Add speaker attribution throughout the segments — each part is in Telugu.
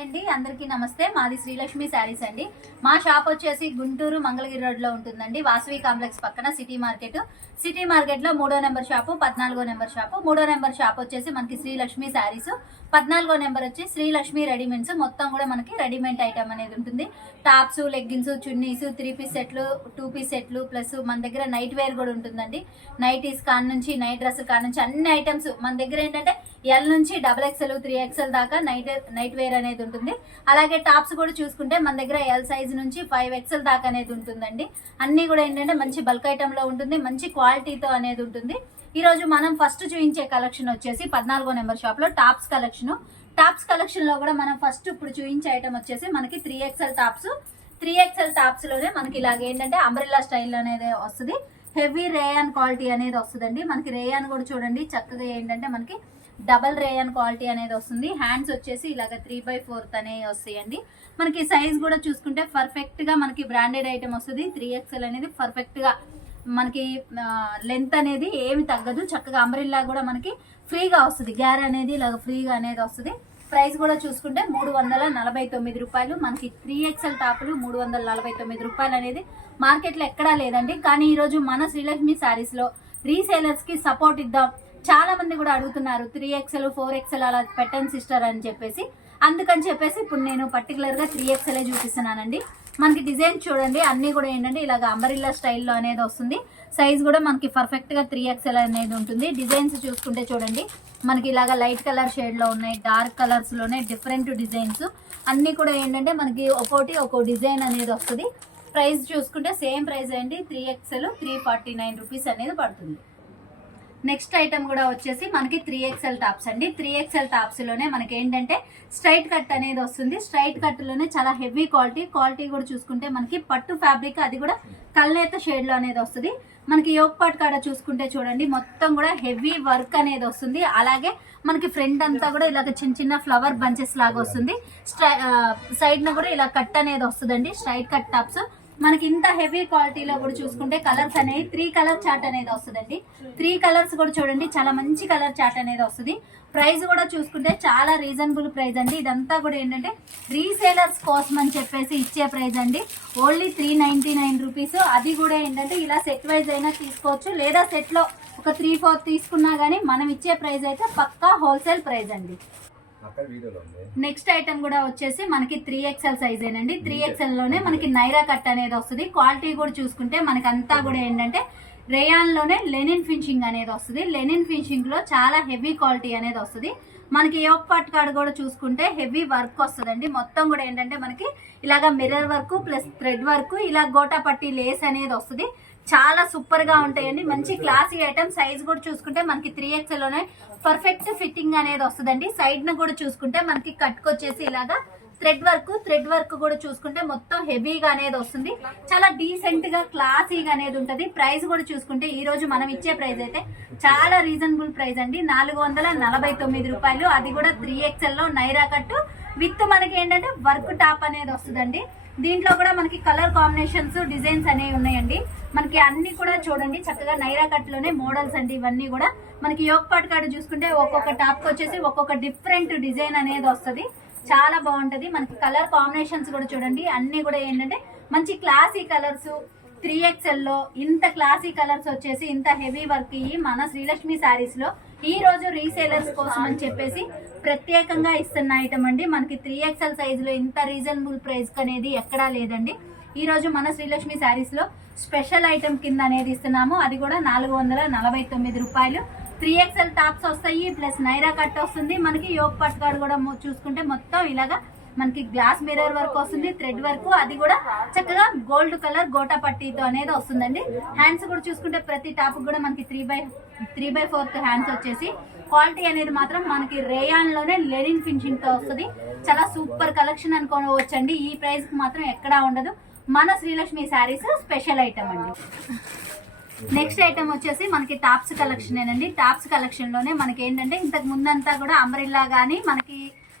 Speaker 1: అండి. అందరికీ నమస్తే. మాది శ్రీలక్ష్మి శారీస్ అండి. మా షాప్ వచ్చేసి గుంటూరు మంగళగిరి రోడ్లో ఉంటుందండి. వాసవి కాంప్లెక్స్ పక్కన సిటీ మార్కెట్. సిటీ మార్కెట్లో మూడో నెంబర్ షాపు పద్నాలుగో నెంబర్ షాపు. మూడో నెంబర్ షాప్ వచ్చేసి మనకి శ్రీలక్ష్మి శారీస్. పద్నాలుగో నెంబర్ వచ్చి శ్రీలక్ష్మి రెడీమేడ్స్. మొత్తం కూడా మనకి రెడీమేడ్ ఐటమ్ అనేది ఉంటుంది. Tops leggings chunnis three piece సెట్లు టూ పీస్ సెట్లు ప్లస్ మన దగ్గర నైట్ వేర్ కూడా ఉంటుందండి. నైటీస్ కాన్ నుంచి నైట్ డ్రెస్ కాన్ నుంచి అన్ని ఐటమ్స్. మన దగ్గర ఏంటంటే ఎల్ నుంచి డబల్ ఎక్స్ఎల్ త్రీ ఎక్స్ఎల్ దాకా నైట్ నైట్ వేర్ అనేది ఉంటుంది. అలాగే టాప్స్ కూడా చూసుకుంటే మన దగ్గర ఎల్ సైజ్ నుంచి ఫైవ్ ఎక్స్ఎల్ దాకా అనేది ఉంటుందండి. అన్ని కూడా ఏంటంటే మంచి బల్క్ ఐటమ్లో ఉంటుంది మంచి క్వాలిటీతో అనేది ఉంటుంది. ఈ రోజు మనం ఫస్ట్ చూపించే కలెక్షన్ వచ్చేసి పద్నాలుగో నెంబర్ షాప్లో టాప్స్ కలెక్షన్ టాప్స్ కలెక్షన్లో కూడా మనం ఫస్ట్ ఇప్పుడు చూపించే ఐటమ్ వచ్చేసి మనకి three XL tops three XL టాప్స్లోనే మనకి ఇలాగ ఏంటంటే అంబ్రెల్లా స్టైల్ అనేది వస్తుంది. హెవీ రేయాన్ క్వాలిటీ అనేది వస్తుందండి. మనకి రేయాన్ కూడా చూడండి చక్కగా ఏంటంటే మనకి డబల్ రేయన్ క్వాలిటీ అనేది వస్తుంది. హ్యాండ్స్ వచ్చేసి ఇలాగ త్రీ బై ఫోర్త్ అనేవి వస్తాయండి. మనకి సైజ్ కూడా చూసుకుంటే పర్ఫెక్ట్గా మనకి బ్రాండెడ్ ఐటమ్ వస్తుంది. త్రీ ఎక్స్ఎల్ అనేది పర్ఫెక్ట్గా మనకి లెంత్ అనేది ఏమి తగ్గదు. చక్కగా అంబ్రిల్లా కూడా మనకి ఫ్రీగా వస్తుంది. గ్యార్ అనేది ఇలాగ ఫ్రీగా అనేది వస్తుంది. ప్రైస్ కూడా చూసుకుంటే మూడు వందల నలభై తొమ్మిది రూపాయలు. మనకి త్రీ ఎక్స్ఎల్ టాపులు మూడు వందల నలభై తొమ్మిది రూపాయలు అనేది మార్కెట్లో ఎక్కడా లేదండి. కానీ ఈరోజు మన శ్రీలక్ష్మి శారీస్లో రీసేలర్స్కి సపోర్ట్ ఇద్దాం. చాలా మంది కూడా అడుగుతున్నారు త్రీ ఎక్స్ఎల్ ఫోర్ ఎక్స్ఎల్ అలా పెట్టండి సిస్టర్ అని చెప్పేసి. అందుకని చెప్పేసి ఇప్పుడు నేను పర్టికులర్గా త్రీ ఎక్స్ఎల్ చూపిస్తున్నానండి. మనకి డిజైన్ చూడండి అన్నీ కూడా ఏంటంటే ఇలాగ అంబరిల్లా స్టైల్లో అనేది వస్తుంది. సైజ్ కూడా మనకి పర్ఫెక్ట్గా త్రీ ఎక్స్ఎల్ అనేది ఉంటుంది. డిజైన్స్ చూసుకుంటే చూడండి మనకి ఇలాగ లైట్ కలర్ షేడ్లో ఉన్నాయి డార్క్ కలర్స్లో ఉన్నాయి డిఫరెంట్ డిజైన్స్ అన్నీ కూడా ఏంటంటే మనకి ఒక్కోటి ఒక్కో డిజైన్ అనేది వస్తుంది. ప్రైస్ చూసుకుంటే సేమ్ ప్రైస్ అండి three XL three forty nine rupees అనేది పడుతుంది. నెక్స్ట్ ఐటమ్ కూడా వచ్చేసి మనకి త్రీ ఎక్స్ఎల్ టాప్స్ అండి. త్రీ ఎక్స్ఎల్ టాప్స్లోనే మనకి ఏంటంటే స్ట్రైట్ కట్ అనేది వస్తుంది. స్ట్రైట్ కట్లోనే చాలా హెవీ క్వాలిటీ. క్వాలిటీ కూడా చూసుకుంటే మనకి పట్టు ఫ్యాబ్రిక్ అది కూడా కల్నేత షేడ్లో అనేది వస్తుంది. మనకి యోగ్ పాట్ కాడ చూసుకుంటే చూడండి మొత్తం కూడా హెవీ వర్క్ అనేది వస్తుంది. అలాగే మనకి ఫ్రంట్ అంతా కూడా ఇలాగ చిన్న చిన్న ఫ్లవర్ బంచెస్ లాగా వస్తుంది. సైడ్ న కూడా ఇలా కట్ అనేది వస్తుందండి. Straight cut tops. మనకి ఇంత హెవీ క్వాలిటీలో కూడా చూసుకుంటే కలర్స్ అనేవి త్రీ కలర్ చార్ట్ అనేది వస్తుందండి. త్రీ కలర్స్ కూడా చూడండి చాలా మంచి కలర్ చార్ట్ అనేది వస్తుంది. ప్రైస్ కూడా చూసుకుంటే చాలా రీజనబుల్ ప్రైస్ అండి. ఇదంతా కూడా ఏంటంటే రీసేలర్స్ కోసం అని చెప్పేసి ఇచ్చే ప్రైస్ అండి. Only three ninety nine rupees అది కూడా ఏంటంటే ఇలా సెట్ వైజ్ అయినా తీసుకోవచ్చు. లేదా సెట్లో ఒక త్రీ ఫోర్ తీసుకున్నా కానీ మనం ఇచ్చే ప్రైస్ అయితే పక్కా హోల్సేల్ ప్రైస్ అండి. నెక్స్ట్ ఐటమ్ కూడా వచ్చేసి మనకి త్రీ ఎక్స్ఎల్ సైజ్ ఏనండి. త్రీ ఎక్స్ఎల్లోనే మనకి నైరా కట్ అనేది వస్తుంది. క్వాలిటీ కూడా చూసుకుంటే మనకి అంతా కూడా ఏంటంటే రేయాన్లోనే లెనిన్ ఫినిషింగ్ అనేది వస్తుంది. లెనిన్ ఫినిషింగ్లో చాలా హెవీ క్వాలిటీ అనేది వస్తుంది. మనకి యోగ్ పట్ కాడ కూడా చూసుకుంటే హెవీ వర్క్ వస్తుందండి. మొత్తం కూడా ఏంటంటే మనకి ఇలాగా mirror work plus thread work ఇలా గోటా పట్టి లేస్ అనేది వస్తుంది. చాలా సూపర్గా ఉంటాయండి. మంచి క్లాసీ ఐటమ్ సైజ్ కూడా చూసుకుంటే మనకి త్రీ ఎక్స్ఎల్లోనే పర్ఫెక్ట్ ఫిట్టింగ్ అనేది వస్తుందండి. సైడ్ను కూడా చూసుకుంటే మనకి కట్టుకొచ్చేసి ఇలాగా థ్రెడ్ వర్క్ థ్రెడ్ వర్క్ కూడా చూసుకుంటే మొత్తం హెవీగా అనేది వస్తుంది. చాలా డీసెంట్గా క్లాసీగా అనేది ఉంటది. ప్రైస్ కూడా చూసుకుంటే ఈ రోజు మనం ఇచ్చే ప్రైస్ అయితే చాలా రీజనబుల్ ప్రైస్ అండి. నాలుగు వందల నలభై తొమ్మిది రూపాయలు. అది కూడా త్రీ ఎక్స్ఎల్లో నైరా కట్టు. విత్ మనకి ఏంటంటే వర్క్ టాప్ అనేది వస్తుందండి. దీంట్లో కూడా మనకి కలర్ కాంబినేషన్స్ డిజైన్స్ అనేవి ఉన్నాయండి. మనకి అన్ని కూడా చూడండి చక్కగా నైరా కట్లోనే మోడల్స్ అండి ఇవన్నీ కూడా. మనకి యోగ్ పాట్ కాడ చూసుకుంటే ఒక్కొక్క టాప్ వచ్చేసి ఒక్కొక్క డిఫరెంట్ డిజైన్ అనేది వస్తుంది. చాలా బాగుంటది. మనకి కలర్ కాంబినేషన్స్ కూడా చూడండి. అన్ని కూడా ఏంటంటే మంచి క్లాసీ కలర్స్ త్రీ ఎక్స్ఎల్లో ఇంత క్లాసీ కలర్స్ వచ్చేసి ఇంత హెవీ వర్క్ ఇవి మన శ్రీలక్ష్మి శారీస్లో ఈ రోజు రీసేలర్స్ కోసం అని చెప్పేసి ప్రత్యేకంగా ఇస్తున్న ఐటమ్ అండి. మనకి త్రీ ఎక్స్ఎల్ సైజ్లో ఇంత రీజనబుల్ ప్రైస్ అనేది ఎక్కడా లేదండి. ఈ రోజు మన శ్రీలక్ష్మి శారీస్లో స్పెషల్ ఐటమ్ కింద అనేది ఇస్తున్నాము. అది కూడా నాలుగు వందల నలభై తొమ్మిది రూపాయలు. త్రీ ఎక్స్ఎల్ టాప్స్ వస్తాయి ప్లస్ నైరా కట్ వస్తుంది. మనకి యోగ్ పట్ కూడా చూసుకుంటే మొత్తం ఇలాగా మనకి గ్లాస్ మిర్రర్ వర్క్ వస్తుంది థ్రెడ్ వర్క్. అది కూడా చక్కగా గోల్డ్ కలర్ గోటా పట్టీతో అనేది వస్తుందండి. హ్యాండ్స్ కూడా చూసుకుంటే ప్రతి టాప్ కూడా మనకి three by three by fourth hands వచ్చేసి క్వాలిటీ అనేది మాత్రం మనకి రేయాన్లోనే లెనిన్ ఫినిషింగ్తో వస్తుంది. చాలా సూపర్ కలెక్షన్ అనుకోవచ్చండి. ఈ ప్రైస్కి మాత్రం ఎక్కడా ఉండదు. మన శ్రీలక్ష్మి శారీస్ స్పెషల్ ఐటమ్ అండి. నెక్స్ట్ ఐటమ్ వచ్చేసి మనకి టాప్స్ కలెక్షన్ ఏనండి. టాప్స్ కలెక్షన్లోనే మనకి ఏంటంటే ఇంతకు ముందంతా కూడా అంబ్రిల్లా గానీ మనకి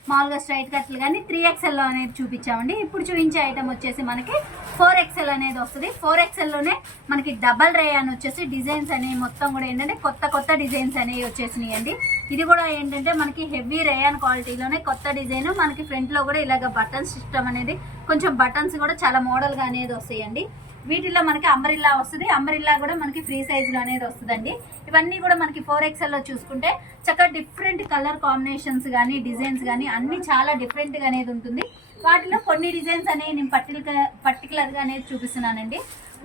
Speaker 1: మామూలుగా స్ట్రైట్ కట్లు కానీ త్రీ ఎక్స్ఎల్లో అనేది చూపించామండి. ఇప్పుడు చూపించే ఐటమ్ వచ్చేసి మనకి ఫోర్ ఎక్స్ఎల్ అనేది వస్తుంది. ఫోర్ ఎక్స్ఎల్లోనే మనకి డబల్ రే అని వచ్చేసి డిజైన్స్ అనేవి మొత్తం కూడా ఏంటంటే కొత్త కొత్త డిజైన్స్ అనేవి వచ్చేసినాయి అండి ఇది కూడా ఏంటంటే మనకి హెవీ రేయాన్ క్వాలిటీలోనే కొత్త డిజైన్ మనకి ఫ్రంట్లో కూడా ఇలాగ బటన్ సిస్టమ్ అనేది కొంచెం బటన్స్ కూడా చాలా మోడల్గా అనేది వస్తాయండి. వీటిల్లో మనకి అంబరిల్లా వస్తుంది. అంబరిల్లా కూడా మనకి ఫ్రీ సైజులో అనేది వస్తుందండి. ఇవన్నీ కూడా మనకి ఫోర్ ఎక్స్ఎల్లో చూసుకుంటే చక్కగా డిఫరెంట్ కలర్ కాంబినేషన్స్ కానీ డిజైన్స్ కానీ అన్నీ చాలా డిఫరెంట్గా అనేది ఉంటుంది. వాటిలో కొన్ని డిజైన్స్ అనేవి నేను పర్టికులర్ పర్టికులర్గా అనేది చూపిస్తున్నానండి.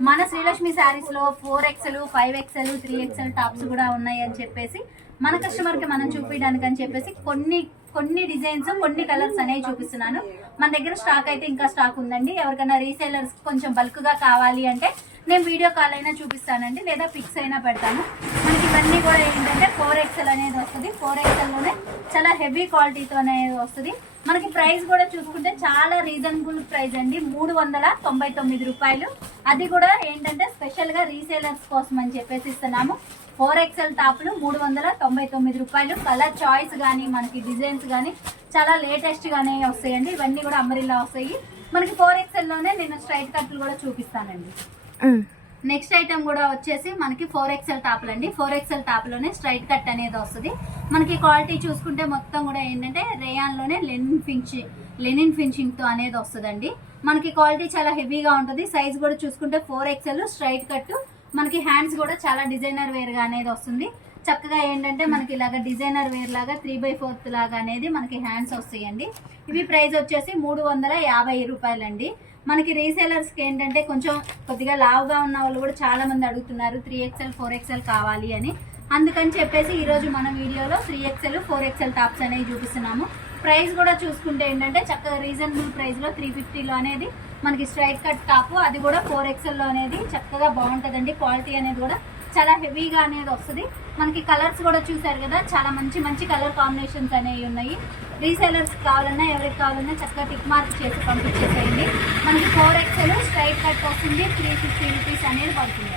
Speaker 1: మన శ్రీలక్ష్మి శారీస్లో four XL five XL three XL tops కూడా ఉన్నాయి అని చెప్పేసి మన కస్టమర్కి మనం చూపించడానికి అని చెప్పేసి కొన్ని కొన్ని డిజైన్స్ కొన్ని కలర్స్ అనేవి చూపిస్తున్నాను. మన దగ్గర స్టాక్ అయితే ఇంకా స్టాక్ ఉందండి. ఎవరికైనా రీసేలర్స్ కొంచెం బల్క్గా కావాలి అంటే నేను వీడియో కాల్ అయినా చూపిస్తానండి లేదా పిక్స్ అయినా పెడతాను. మనకి ఇవన్నీ కూడా ఏంటంటే ఫోర్ ఎక్సెల్ అనేది వస్తుంది. ఫోర్లోనే చాలా హెవీ క్వాలిటీతో అనేది వస్తుంది. మనకి ప్రైస్ కూడా చూసుకుంటే చాలా రీజనబుల్ ప్రైస్ అండి. మూడు వందల తొంభై తొమ్మిది రూపాయలు. అది కూడా ఏంటంటే స్పెషల్గా రీసేలర్స్ కోసం అని చెప్పేసి ఇస్తున్నాము. ఫోర్ ఎక్స్ఎల్ టాప్లు మూడు వందల తొంభై తొమ్మిది రూపాయలు. కలర్ చాయిస్ కానీ మనకి డిజైన్స్ కానీ చాలా లేటెస్ట్ గానే వస్తాయండి. ఇవన్నీ కూడా అమరిల్లా వస్తాయి. మనకి ఫోర్ ఎక్స్ఎల్లోనే నేను స్ట్రైట్ కట్లు కూడా చూపిస్తానండి. నెక్స్ట్ ఐటమ్ కూడా వచ్చేసి మనకి ఫోర్ ఎక్స్ఎల్ టాప్లు అండి. ఫోర్ ఎక్స్ఎల్ టాప్లోనే స్ట్రైట్ కట్ అనేది వస్తుంది. మనకి క్వాలిటీ చూసుకుంటే మొత్తం కూడా ఏంటంటే రేయాన్లోనే లెనిన్ ఫినిషింగ్ లెనిన్ ఫినిషింగ్తో అనేది వస్తుందండి. మనకి క్వాలిటీ చాలా హెవీగా ఉంటుంది. సైజ్ కూడా చూసుకుంటే ఫోర్ ఎక్స్ఎల్ స్ట్రైట్ కట్ మనకి హ్యాండ్స్ కూడా చాలా డిజైనర్ వేర్గా అనేది వస్తుంది. చక్కగా ఏంటంటే మనకి ఇలాగ డిజైనర్ వేర్ లాగా త్రీ బై ఫోర్త్ లాగా అనేది మనకి హ్యాండ్స్ వస్తాయండి. ఇవి ప్రైస్ వచ్చేసి మూడు వందల యాభై రూపాయలండి. మనకి రీసేలర్స్కి ఏంటంటే కొంచెం కొద్దిగా లావుగా ఉన్న వాళ్ళు కూడా చాలా మంది అడుగుతున్నారు త్రీ ఎక్స్ఎల్ ఫోర్ ఎక్స్ఎల్ కావాలి అని. అందుకని చెప్పేసి ఈరోజు మన వీడియోలో three XL four XL tops అనేవి చూపిస్తున్నాము. ప్రైస్ కూడా చూసుకుంటే ఏంటంటే చక్కగా రీజనబుల్ ప్రైస్లో త్రీ ఫిఫ్టీలో అనేది మనకి స్ట్రైట్ కట్ టాప్ అది కూడా ఫోర్ ఎక్స్ఎల్లో అనేది చక్కగా బాగుంటుందండి. క్వాలిటీ అనేది కూడా చాలా హెవీగా అనేది వస్తుంది. మనకి కలర్స్ కూడా చూసారు కదా చాలా మంచి మంచి కలర్ కాంబినేషన్స్ అనేవి ఉన్నాయి. రీసెలర్స్ కావాలన్నా ఎవరికి కావాలన్నా చక్కగా టిక్ మార్క్ చేసి పంపించేసేయండి. మనకి ఫోర్ ఎక్స్ఎల్ స్ట్రైట్ కట్ వస్తుంది త్రీ ఫిఫ్టీ రూపీస్ అనేది పడుతుంది.